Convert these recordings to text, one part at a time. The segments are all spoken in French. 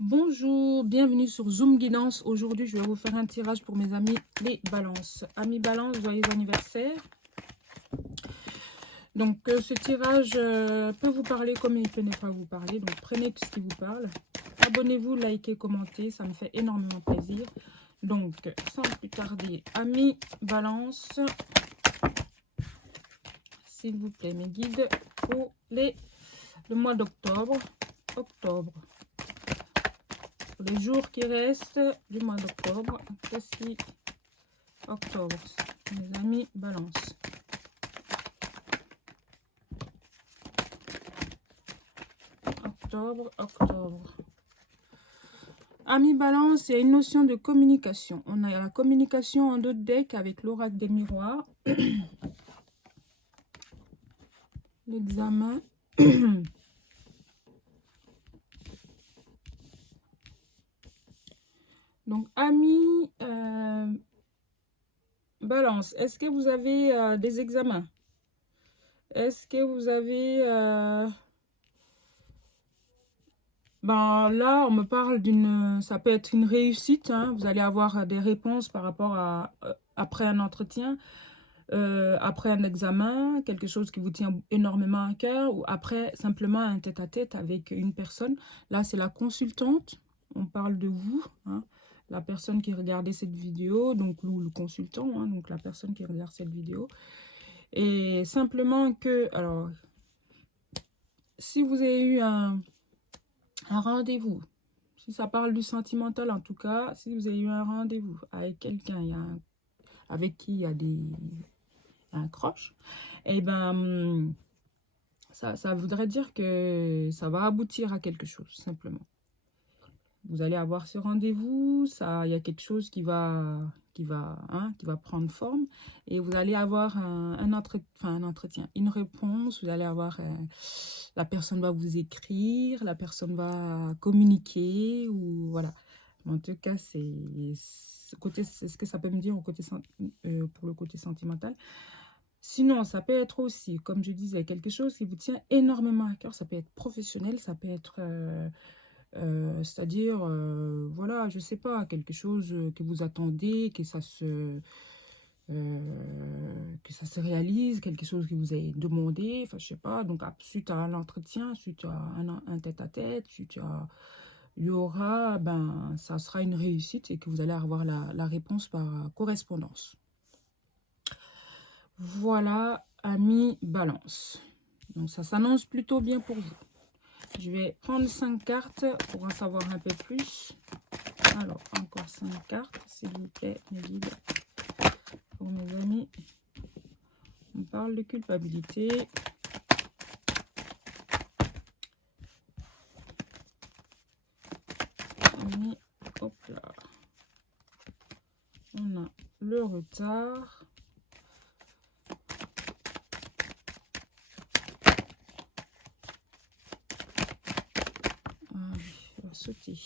Bonjour, bienvenue sur Zoom Guidance. Aujourd'hui, je vais vous faire un tirage pour mes amis les balances. Amis balance, joyeux anniversaire. Donc, ce tirage peut vous parler comme il peut ne pas vous parler. Donc, prenez ce qui vous parle. Abonnez-vous, likez, commentez. Ça me fait énormément plaisir. Donc, sans plus tarder, amis balance, s'il vous plaît, mes guides pour le mois d'octobre. Les jours qui restent du mois d'octobre. Qu'est-ce qui... Octobre, mes amis balance. Octobre. Amis balance, il y a une notion de communication. On a la communication en d'autres decks avec l'oracle des miroirs. L'examen. Donc, amis balance, est-ce que vous avez des examens? Est-ce que vous avez... Ben là, on me parle d'une... Ça peut être une réussite. Hein. Vous allez avoir des réponses par rapport à... après un entretien. Après un examen, quelque chose qui vous tient énormément à cœur, ou après simplement un tête-à-tête avec une personne. Là, c'est la consultante. On parle de vous, hein, la personne qui regardait cette vidéo, donc le consultant, hein, donc la personne qui regarde cette vidéo. Et simplement que, alors, si vous avez eu un rendez-vous, si ça parle du sentimental en tout cas, si vous avez eu un rendez-vous avec quelqu'un avec qui il y a un croche, et ben ça voudrait dire que ça va aboutir à quelque chose, simplement. Vous allez avoir ce rendez-vous, il y a quelque chose qui va prendre forme, et vous allez avoir un entretien, une réponse. Vous allez avoir, la personne va vous écrire, la personne va communiquer, ou voilà. En tout cas, c'est ce que ça peut me dire pour le côté sentimental. Sinon, ça peut être aussi, comme je disais, quelque chose qui vous tient énormément à cœur. Ça peut être professionnel, ça peut être, c'est-à-dire, voilà, je sais pas, quelque chose que vous attendez, que ça se réalise, quelque chose que vous avez demandé, enfin, je sais pas. Donc, suite à l'entretien, suite à un tête-à-tête, il y aura, ben, ça sera une réussite et que vous allez avoir la réponse par correspondance. Voilà, amis balance. Donc ça s'annonce plutôt bien pour vous. Je vais prendre 5 cartes pour en savoir un peu plus. Alors, encore 5 cartes, s'il vous plaît, mes guides. Pour mes amis, on parle de culpabilité. Amis, hop là. On a le retard. Sauter.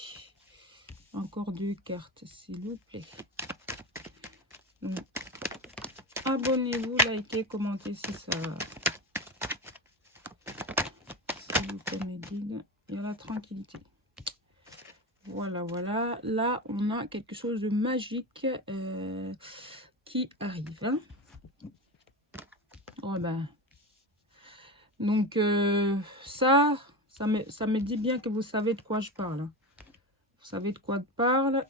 Encore 2 cartes, s'il vous plaît. Donc, abonnez-vous, likez, commentez si ça... S'il vous plaît, mes guides. Il y a la tranquillité. Voilà, voilà. Là, on a quelque chose de magique qui arrive. Hein. Oh ben. Donc, ça me dit bien que vous savez de quoi je parle. Hein. Vous savez de quoi je parle.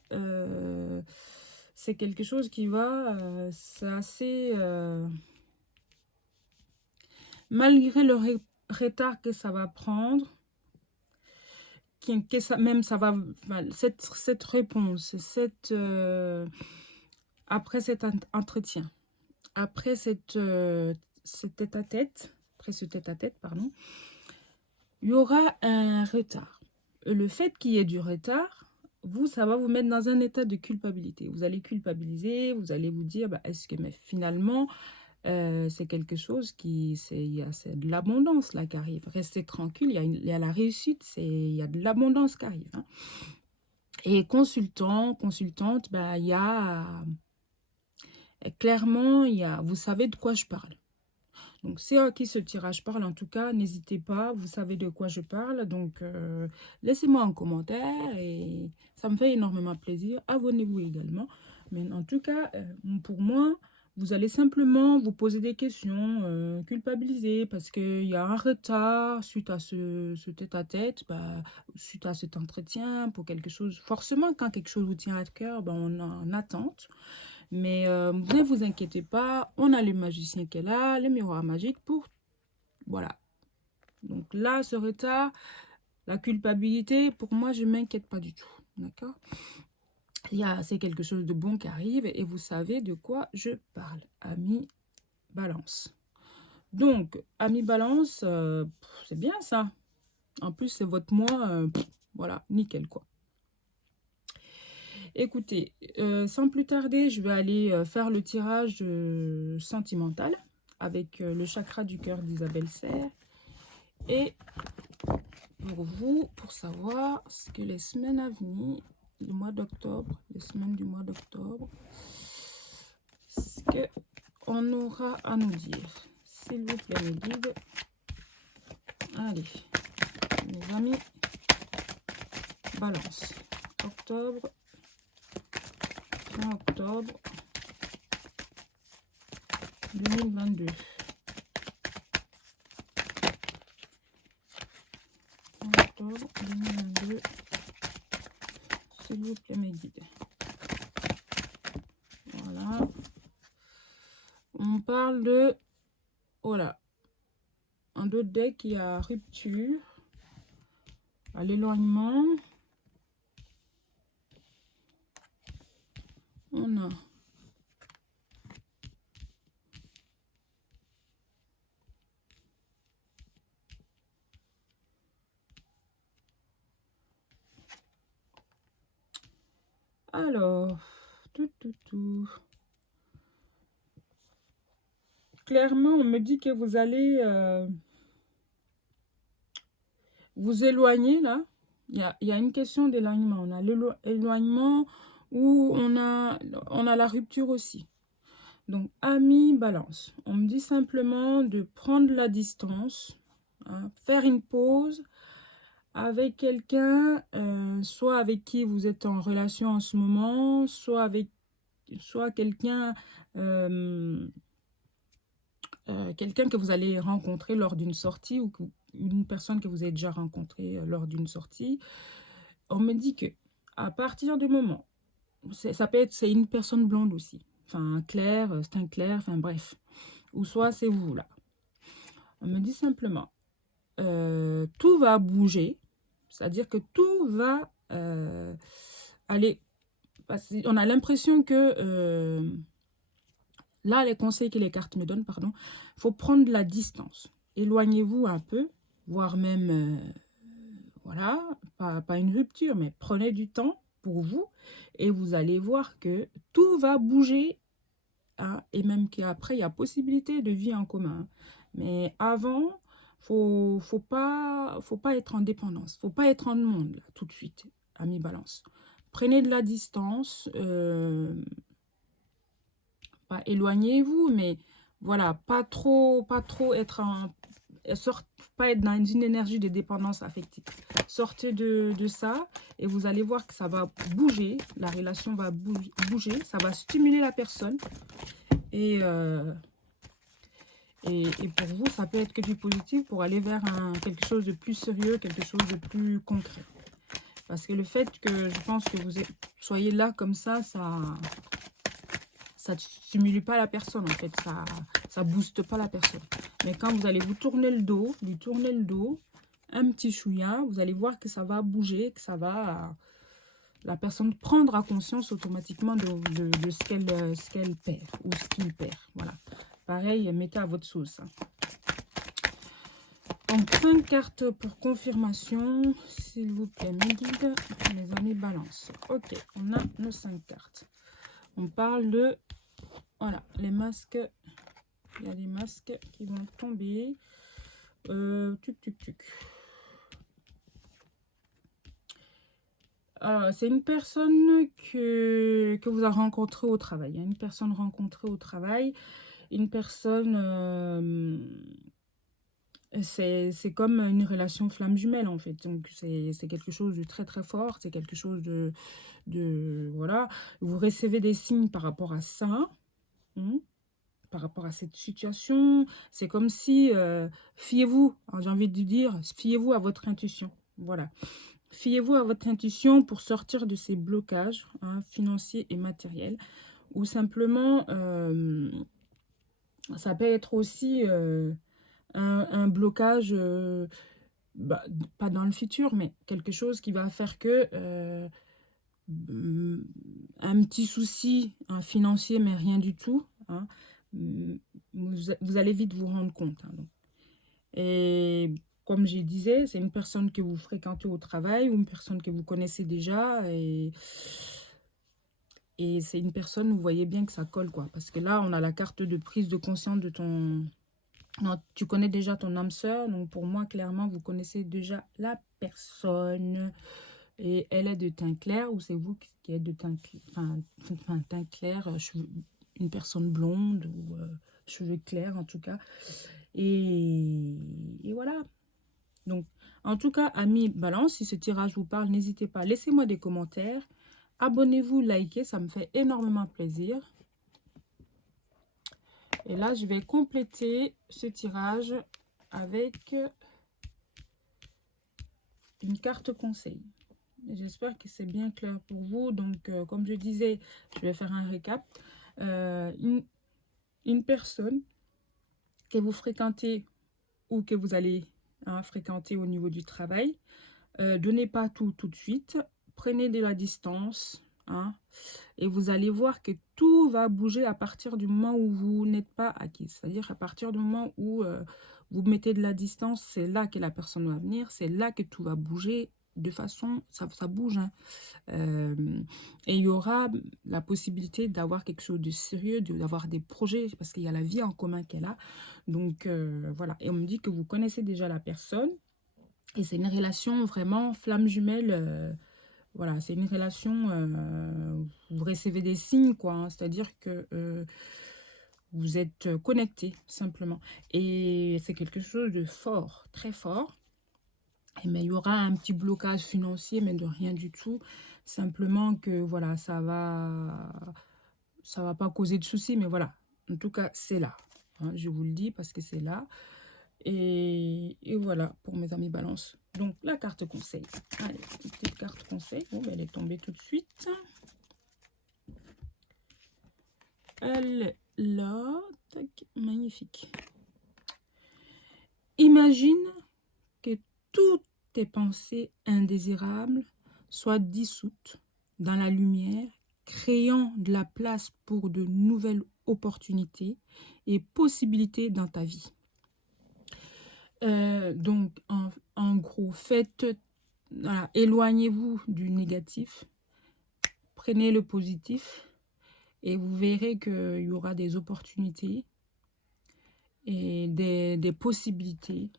C'est quelque chose qui va... c'est assez... malgré le retard que ça va prendre, ça va... Cette réponse, après cet entretien, après cette tête-à-tête, pardon, il y aura un retard. Le fait qu'il y ait du retard, ça va vous mettre dans un état de culpabilité. Vous allez culpabiliser, vous allez vous dire, bah, est-ce que mais finalement, c'est quelque chose il y a de l'abondance là qui arrive. Restez tranquille, il y a la réussite, il y a de l'abondance qui arrive. Hein. Et consultante, bah, il y a... Clairement, vous savez de quoi je parle. Donc, c'est à qui ce tirage parle, en tout cas, n'hésitez pas, vous savez de quoi je parle. Donc, laissez-moi un commentaire et ça me fait énormément plaisir. Abonnez-vous également. Mais en tout cas, pour moi, vous allez simplement vous poser des questions, culpabiliser parce qu'il y a un retard suite à ce tête-à-tête, suite à cet entretien pour quelque chose. Forcément, quand quelque chose vous tient à cœur, on est en attente. Mais ne vous inquiétez pas, on a le magicien qui est là, le miroir magique pour... Voilà. Donc là, ce retard, la culpabilité, pour moi, je ne m'inquiète pas du tout. D'accord? C'est quelque chose de bon qui arrive et vous savez de quoi je parle. Ami Balance. Donc, Ami Balance, c'est bien ça. En plus, c'est votre mois. Voilà, nickel quoi. Écoutez, sans plus tarder, je vais aller faire le tirage sentimental avec le chakra du cœur d'Isabelle Serre. Et pour vous, pour savoir ce que les semaines à venir, le mois d'octobre, les semaines du mois d'octobre, ce qu'on aura à nous dire. S'il vous plaît, mes guides. Allez, mes amis, Balance. Octobre, fin octobre 2022. Octobre 2022. S'il vous plaît, mes guides. Voilà. On parle de... Voilà. Un autre deck qui a rupture. À l'éloignement. On a... Alors... Clairement, on me dit que vous allez vous éloigner là. Il y a une question d'éloignement. On a l'éloignement où on a la rupture aussi. Donc, ami Balance. On me dit simplement de prendre la distance, hein, faire une pause avec quelqu'un, soit avec qui vous êtes en relation en ce moment, soit quelqu'un... quelqu'un que vous allez rencontrer lors d'une sortie ou une personne que vous avez déjà rencontrée lors d'une sortie. On me dit que à partir du moment, ça peut être, c'est une personne blonde aussi, enfin clair, c'est un clair, enfin bref, ou soit c'est vous là. On me dit simplement, tout va bouger, c'est-à-dire que tout va aller, on a l'impression que là, les conseils que les cartes me donnent, pardon, il faut prendre de la distance. Éloignez-vous un peu, voire même, voilà, pas une rupture, mais prenez du temps pour vous et vous allez voir que tout va bouger, hein, et même qu'après, il y a possibilité de vie en commun. Mais avant, faut pas être en dépendance, faut pas être en monde là, tout de suite, ami Balance. Prenez de la distance, pas éloignez-vous, mais voilà, pas trop être pas être dans une énergie de dépendance affective. Sortez de ça et vous allez voir que ça va bouger, la relation va bouger, ça va stimuler la personne et pour vous, ça peut être que du positif pour aller vers quelque chose de plus sérieux, quelque chose de plus concret. Parce que le fait que je pense que vous soyez là comme ça ne stimule pas la personne, en fait, ça booste pas la personne. Mais quand vous allez vous tourner le dos, lui tourner le dos, un petit chouïa, vous allez voir que ça va bouger, que ça va... La personne prendra conscience automatiquement de ce qu'elle perd ou ce qu'il perd. Voilà. Pareil, mettez à votre sauce. Hein. Donc, 5 cartes pour confirmation, s'il vous plaît, mes guides, mes amis Balance. Ok, on a nos 5 cartes. On parle de... Voilà, les masques, il y a des masques qui vont tomber. C'est une personne que vous avez rencontrée au travail. Une personne rencontrée au travail. une personne, c'est comme une relation flamme jumelle en fait. Donc c'est quelque chose de très très fort, c'est quelque chose voilà. Vous recevez des signes par rapport à ça, hein, par rapport à cette situation. C'est comme si, fiez-vous, hein, j'ai envie de dire, fiez-vous à votre intuition. Voilà. Fiez-vous à votre intuition pour sortir de ces blocages, hein, financiers et matériels. Ou simplement, ça peut être aussi un blocage, bah, pas dans le futur, mais quelque chose qui va faire que mm, un petit souci, un financier, mais rien du tout, hein, vous allez vite vous rendre compte, hein, donc. Et comme je disais, c'est une personne que vous fréquentez au travail ou une personne que vous connaissez déjà. Et c'est une personne, vous voyez bien que ça colle, quoi. Parce que là, on a la carte de prise de conscience de ton... Non, tu connais déjà ton âme sœur. Donc, pour moi, clairement, vous connaissez déjà la personne. Et elle est de teint clair ou c'est vous qui êtes de teint, teint clair, une personne blonde ou cheveux clairs, en tout cas. Et voilà. Donc, en tout cas, amis Balance, si ce tirage vous parle, n'hésitez pas, laissez-moi des commentaires. Abonnez-vous, likez, ça me fait énormément plaisir. Et là, je vais compléter ce tirage avec une carte conseil. J'espère que c'est bien clair pour vous. Donc, comme je disais, je vais faire un récap. Une personne que vous fréquentez ou que vous allez fréquenter au niveau du travail, donnez pas tout de suite. Prenez de la distance. Hein, et vous allez voir que tout va bouger à partir du moment où vous n'êtes pas acquis. C'est-à-dire à partir du moment où vous mettez de la distance, c'est là que la personne va venir, c'est là que tout va bouger de façon, ça bouge. Hein. Et il y aura la possibilité d'avoir quelque chose de sérieux, d'avoir des projets, parce qu'il y a la vie en commun qu'elle a. Donc voilà, et on me dit que vous connaissez déjà la personne, et c'est une relation vraiment flamme jumelle. Voilà, c'est une relation, vous recevez des signes, quoi. Hein, c'est-à-dire que vous êtes connectés, simplement. Et c'est quelque chose de fort, très fort. Mais il y aura un petit blocage financier, mais de rien du tout. Simplement que, voilà, ça va pas causer de soucis, mais voilà. En tout cas, c'est là. Hein, je vous le dis parce que c'est là. Et voilà pour mes amis Balance. Donc, la carte conseil. Allez, petite carte conseil. Bon, elle est tombée tout de suite. Elle est là. Tac, magnifique. Imagine que toutes tes pensées indésirables soient dissoutes dans la lumière, créant de la place pour de nouvelles opportunités et possibilités dans ta vie. Donc, en gros, voilà, éloignez-vous du négatif, prenez le positif et vous verrez qu'il y aura des opportunités et des possibilités.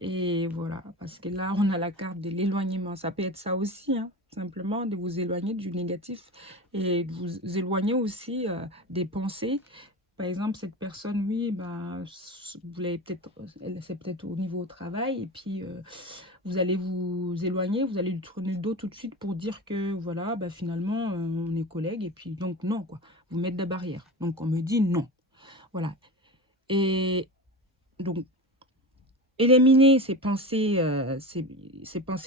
Et voilà, parce que là, on a la carte de l'éloignement. Ça peut être ça aussi, hein, simplement de vous éloigner du négatif et de vous éloigner aussi des pensées. Par exemple, cette personne, oui, ben, vous l'avez peut-être, c'est peut-être au niveau au travail, et puis vous allez vous éloigner, vous allez lui tourner le dos tout de suite pour dire que, voilà, ben, finalement, on est collègues, et puis donc non, quoi. Vous mettez des barrières. Donc, on me dit non. Voilà. Et donc, éliminez ces pensées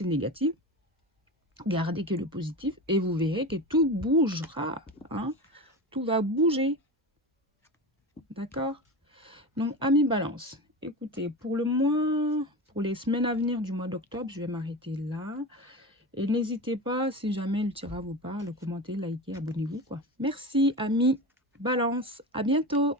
négatives, gardez que le positif, et vous verrez que tout bougera, hein. Tout va bouger. D'accord? Donc, amis Balance, écoutez, pour le mois, pour les semaines à venir du mois d'octobre, je vais m'arrêter là. Et n'hésitez pas, si jamais le tirage vous parle, commentez, likez, abonnez-vous, quoi. Merci, amis Balance. À bientôt.